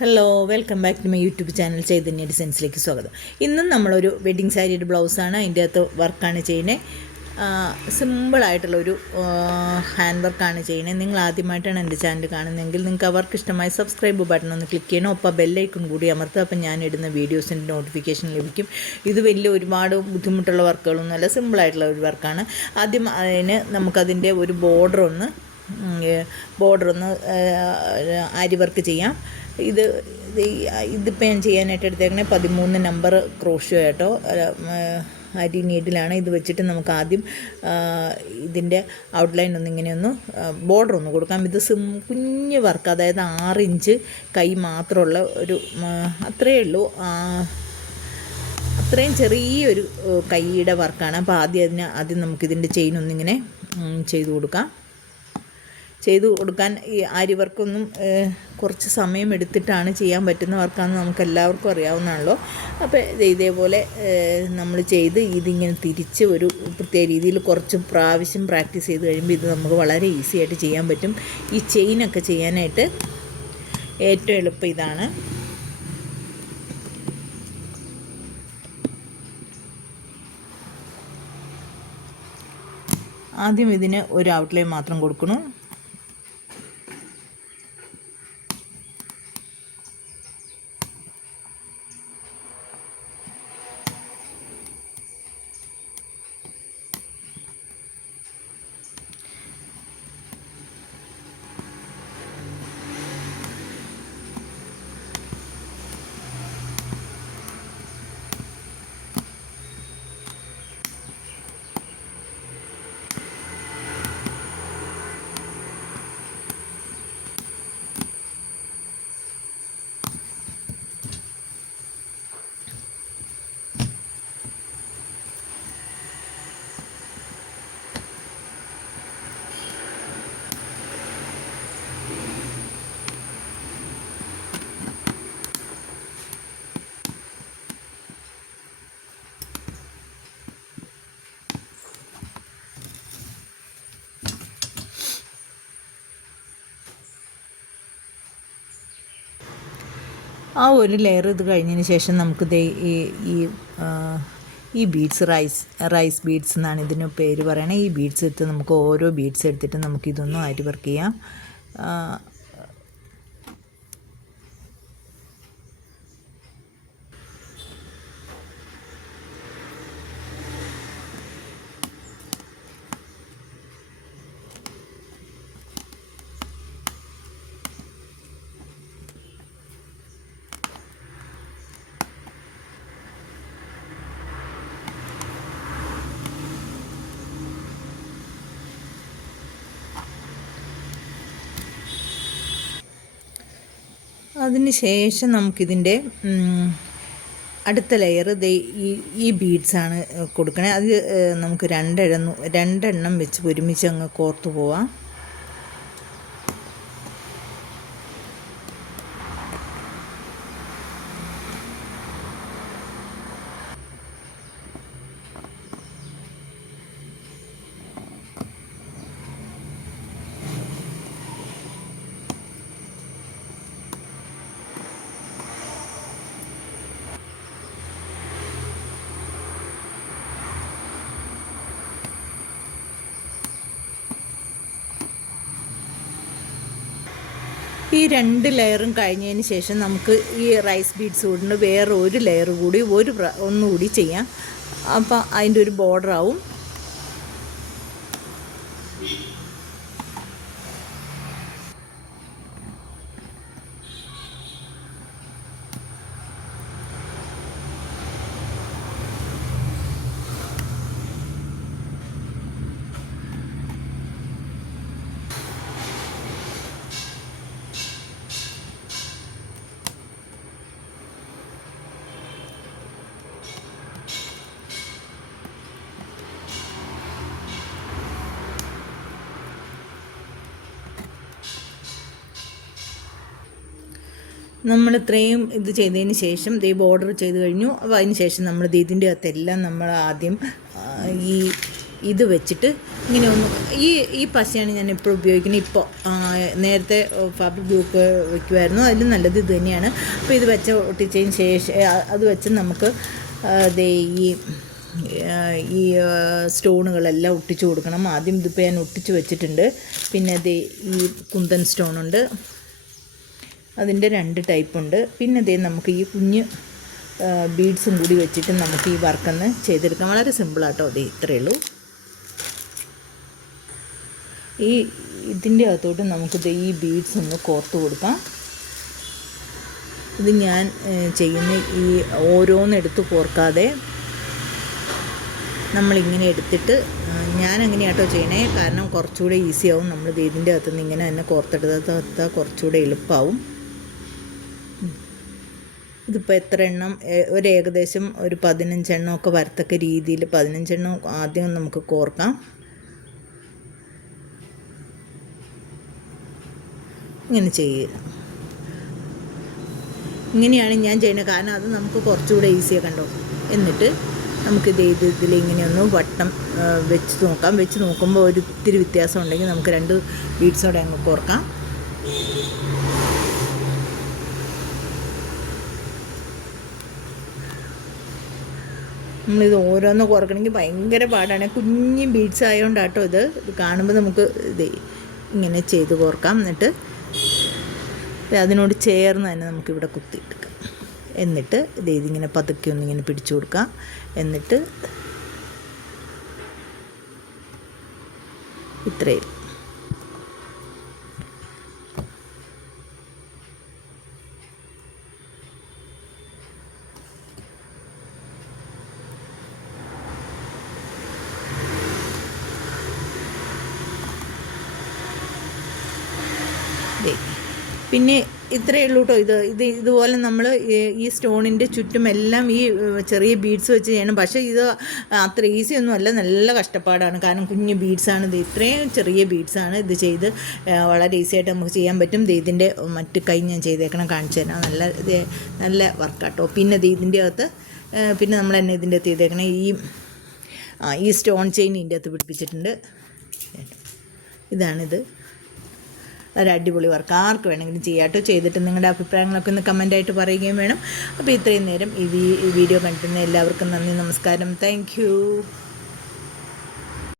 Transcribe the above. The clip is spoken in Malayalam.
Hello, welcome back to my YouTube channel Chaitanya ഡിസൈൻസിലേക്ക് സ്വാഗതം. ഇന്നും നമ്മളൊരു വെഡ്ഡിങ് സാരിയുടെ ബ്ലൗസാണ്. അതിൻ്റെ അകത്ത് വർക്കാണ് ചെയ്യുന്നത്. സിമ്പിളായിട്ടുള്ളൊരു ഹാൻഡ് വർക്കാണ് ചെയ്യുന്നത്. നിങ്ങൾ ആദ്യമായിട്ടാണ് എൻ്റെ ചാനൽ കാണുന്നതെങ്കിൽ നിങ്ങൾക്ക് ആ വർക്ക് ഇഷ്ടമായി സബ്സ്ക്രൈബ് ബട്ടൺ ഒന്ന് ക്ലിക്ക് ചെയ്യണം. ഒപ്പം ബെല്ലൈക്കൺ കൂടി അമർത്തുക. അപ്പം ഞാൻ ഇടുന്ന വീഡിയോസിൻ്റെ നോട്ടിഫിക്കേഷൻ ലഭിക്കും. ഇത് വലിയ ഒരുപാട് ബുദ്ധിമുട്ടുള്ള വർക്കുകളൊന്നുമല്ല, സിമ്പിളായിട്ടുള്ള ഒരു വർക്കാണ്. ആദ്യം അതിന് നമുക്കതിൻ്റെ ഒരു ബോർഡർ ഒന്ന് ആരി വർക്ക് ചെയ്യാം. ഇതിപ്പോൾ ഞാൻ ചെയ്യാനായിട്ട് എടുത്തേക്കണേ 13 നമ്പർ ക്രോഷ്യോ കേട്ടോ, അരി നീഡിലാണ്. ഇത് വെച്ചിട്ട് നമുക്ക് ആദ്യം ഇതിൻ്റെ ഔട്ട്ലൈൻ ഇങ്ങനെയൊന്ന് ബോർഡർ ഒന്ന് കൊടുക്കാം. ഇത് കുഞ്ഞ് വർക്ക്, അതായത് 6 ഇഞ്ച് കൈ മാത്രമുള്ള ഒരു അത്രയേ ഉള്ളൂ, അത്രയും ചെറിയൊരു കൈയുടെ വർക്കാണ്. അപ്പോൾ ആദ്യം നമുക്കിതിൻ്റെ ചെയിൻ ഒന്നിങ്ങനെ ചെയ്തു കൊടുക്കാൻ ഈ ആരി വർക്കൊന്നും കുറച്ച് സമയം എടുത്തിട്ടാണ് ചെയ്യാൻ പറ്റുന്ന വർക്കാണെന്ന് നമുക്ക് എല്ലാവർക്കും അറിയാവുന്നതാണല്ലോ. അപ്പോൾ ഇതേപോലെ നമ്മൾ ചെയ്ത് ഇതിങ്ങനെ തിരിച്ച് ഒരു പ്രത്യേക രീതിയിൽ കുറച്ച് പ്രാവശ്യം പ്രാക്ടീസ് ചെയ്ത് കഴിയുമ്പോൾ ഇത് നമുക്ക് വളരെ ഈസി ആയിട്ട് ചെയ്യാൻ പറ്റും. ഈ ചെയിനൊക്കെ ചെയ്യാനായിട്ട് ഏറ്റവും എളുപ്പം ഇതാണ്. ആദ്യം ഇതിന് ഒരു ഔട്ട്ലൈൻ മാത്രം കൊടുക്കണം. ആ ഒരു ലെയർ ഇത് കഴിഞ്ഞതിന് ശേഷം നമുക്ക് ഈ ബീഡ്സ് റൈസ് ബീഡ്സ് എന്നാണ് ഇതിന് പേര് പറയണത്. ഈ ബീഡ്സ് എടുത്ത് നമുക്ക് ഓരോ ബീഡ്സ് എടുത്തിട്ട് നമുക്കിതൊന്നും അരി വർക്ക് ചെയ്യാം. അതിന് ശേഷം നമുക്കിതിൻ്റെ അടുത്ത ലെയർ ഈ ബീഡ്സാണ് കൊടുക്കണേ. അത് നമുക്ക് രണ്ടെണ്ണം വെച്ച് ഒരുമിച്ച് അങ്ങ് കോർത്ത് പോവാം. ഈ 2 ലെയറും കഴിഞ്ഞതിന് ശേഷം നമുക്ക് ഈ റൈസ് ബീഡ്സ് കൊണ്ട് വേറെ ഒരു ലെയർ കൂടി ഒന്നുകൂടി ചെയ്യാം. അപ്പോൾ അതിൻ്റെ ഒരു ബോർഡർ ആവും. നമ്മൾ ഇത്രയും ഇത് ചെയ്തതിന് ശേഷം ബോർഡർ ചെയ്ത് കഴിഞ്ഞു. അപ്പോൾ അതിന് ശേഷം നമ്മൾ ഇതിൻ്റെ അകത്തെല്ലാം നമ്മൾ ആദ്യം ഇത് വെച്ചിട്ട് ഇങ്ങനെ ഒന്ന് ഈ പശയാണ് ഞാൻ ഇപ്പോൾ ഉപയോഗിക്കുന്നത്. ഇപ്പോൾ നേരത്തെ ഫാബ്രിക് ഗ്ലൂ ഒക്കെ വയ്ക്കുമായിരുന്നു, അതിലും നല്ലത് ഇത് തന്നെയാണ്. അപ്പോൾ ഇത് വെച്ച് ഒട്ടിച്ചതിന് ശേഷം അത് വെച്ച് നമുക്ക് ഈ സ്റ്റോണുകളെല്ലാം ഒട്ടിച്ചു കൊടുക്കണം. ആദ്യം ഇതിപ്പോൾ ഞാൻ ഒട്ടിച്ച് വെച്ചിട്ടുണ്ട്. പിന്നെ ഈ കുന്തൻ സ്റ്റോണുണ്ട്, അതിൻ്റെ 2 ടൈപ്പുണ്ട്. പിന്നെ നമുക്ക് ഈ കുഞ്ഞ് ബീഡ്സും കൂടി വെച്ചിട്ട് നമുക്ക് ഈ വർക്കൊന്ന് ചെയ്തെടുക്കാം. വളരെ സിമ്പിളാട്ടോ. ഇത്രയേ ഉള്ളൂ. ഇതിൻ്റെ അകത്തോട്ട് നമുക്ക് ഈ ബീഡ്സ് ഒന്ന് കോർത്ത് കൊടുക്കാം. ഇത് ഞാൻ ചെയ്യുന്ന ഈ ഓരോന്നെടുത്ത് കോർക്കാതെ നമ്മളിങ്ങനെ എടുത്തിട്ട് ഞാൻ അങ്ങനെയാട്ടോ ചെയ്യണേ, കാരണം കുറച്ചുകൂടെ ഈസി ആവും. നമ്മൾ ഇതിൻ്റെ അകത്തുനിന്ന് ഇങ്ങനെ തന്നെ കോർത്തെടുത്താൽ കുറച്ചുകൂടെ എളുപ്പമാവും. ഇതിപ്പോൾ എത്ര എണ്ണം, ഏകദേശം ഒരു 15 എണ്ണമൊക്കെ വരത്തക്ക രീതിയിൽ 15 എണ്ണം ആദ്യം നമുക്ക് കോർക്കാം. ഇങ്ങനെ ചെയ്യുക. ഇങ്ങനെയാണ് ഞാൻ ചെയ്യുന്നത്, കാരണം അത് നമുക്ക് കുറച്ചുകൂടെ ഈസിയാണ്. കണ്ടോ? എന്നിട്ട് നമുക്കിത് ഇതിലിങ്ങനെയൊന്ന് വട്ടം വെച്ച് നോക്കാം. വെച്ച് നോക്കുമ്പോൾ ഒരു ഇത്തിരി വ്യത്യാസം ഉണ്ടെങ്കിൽ നമുക്ക് 2 ബീഡ്സോടെ അങ്ങ് കോർക്കാം. നമ്മളിത് ഓരോന്ന് കോർക്കണമെങ്കിൽ ഭയങ്കര പാടാണ്. കുഞ്ഞ് ബീഡ്സ് ആയതുകൊണ്ടാട്ടോ ഇത് കാണുമ്പോൾ നമുക്ക് ഇങ്ങനെ ചെയ്ത് കോർക്കാം. എന്നിട്ട് അതിനോട് ചേർന്ന് തന്നെ നമുക്കിവിടെ കുത്തിയെടുക്കാം. എന്നിട്ട് ഇതിങ്ങനെ പതുക്കെ ഒന്നിങ്ങനെ പിടിച്ചു കൊടുക്കാം. എന്നിട്ട് ഇത്രയും പിന്നെ ഇത്രയേ ഉള്ളൂ കേട്ടോ. ഇതുപോലെ നമ്മൾ ഈ സ്റ്റോണിൻ്റെ ചുറ്റുമെല്ലാം ഈ ചെറിയ ബീഡ്സ് വെച്ച് ചെയ്യണം. പക്ഷേ ഇത് അത്ര ഈസി ഒന്നുമല്ല, നല്ല കഷ്ടപ്പാടാണ്. കാരണം കുഞ്ഞ് ബീഡ്സാണ്. ഇത്രയും ചെറിയ ബീഡ്സാണ്. ഇത് ചെയ്ത് വളരെ ഈസി ആയിട്ട് നമുക്ക് ചെയ്യാൻ പറ്റും. ഇതിൻ്റെ മറ്റ് കൈ ഞാൻ ചെയ്തേക്കണം, കാണിച്ചു തരാം. നല്ല വർക്കാട്ടോ. പിന്നെ ഇതിൻ്റെ അകത്ത് പിന്നെ നമ്മൾ തന്നെ ഇതിൻ്റെ അകത്ത് ചെയ്തേക്കണം. ഈ സ്റ്റോൺ ചെയിൻ ഇതിൻ്റെ അകത്ത് പിടിപ്പിച്ചിട്ടുണ്ട്. ഇതാണിത്. ഒരു അടിപൊളി വർക്ക്. ആർക്ക് വേണമെങ്കിലും ചെയ്യാട്ടോ. ചെയ്തിട്ട് നിങ്ങളുടെ അഭിപ്രായങ്ങളൊക്കെ ഒന്ന് കമൻ്റായിട്ട് പറയുകയും വേണം. അപ്പോൾ ഇത്രയും നേരം ഈ വീഡിയോ കണ്ടിരുന്ന എല്ലാവർക്കും നന്ദി, നമസ്കാരം. Thank you.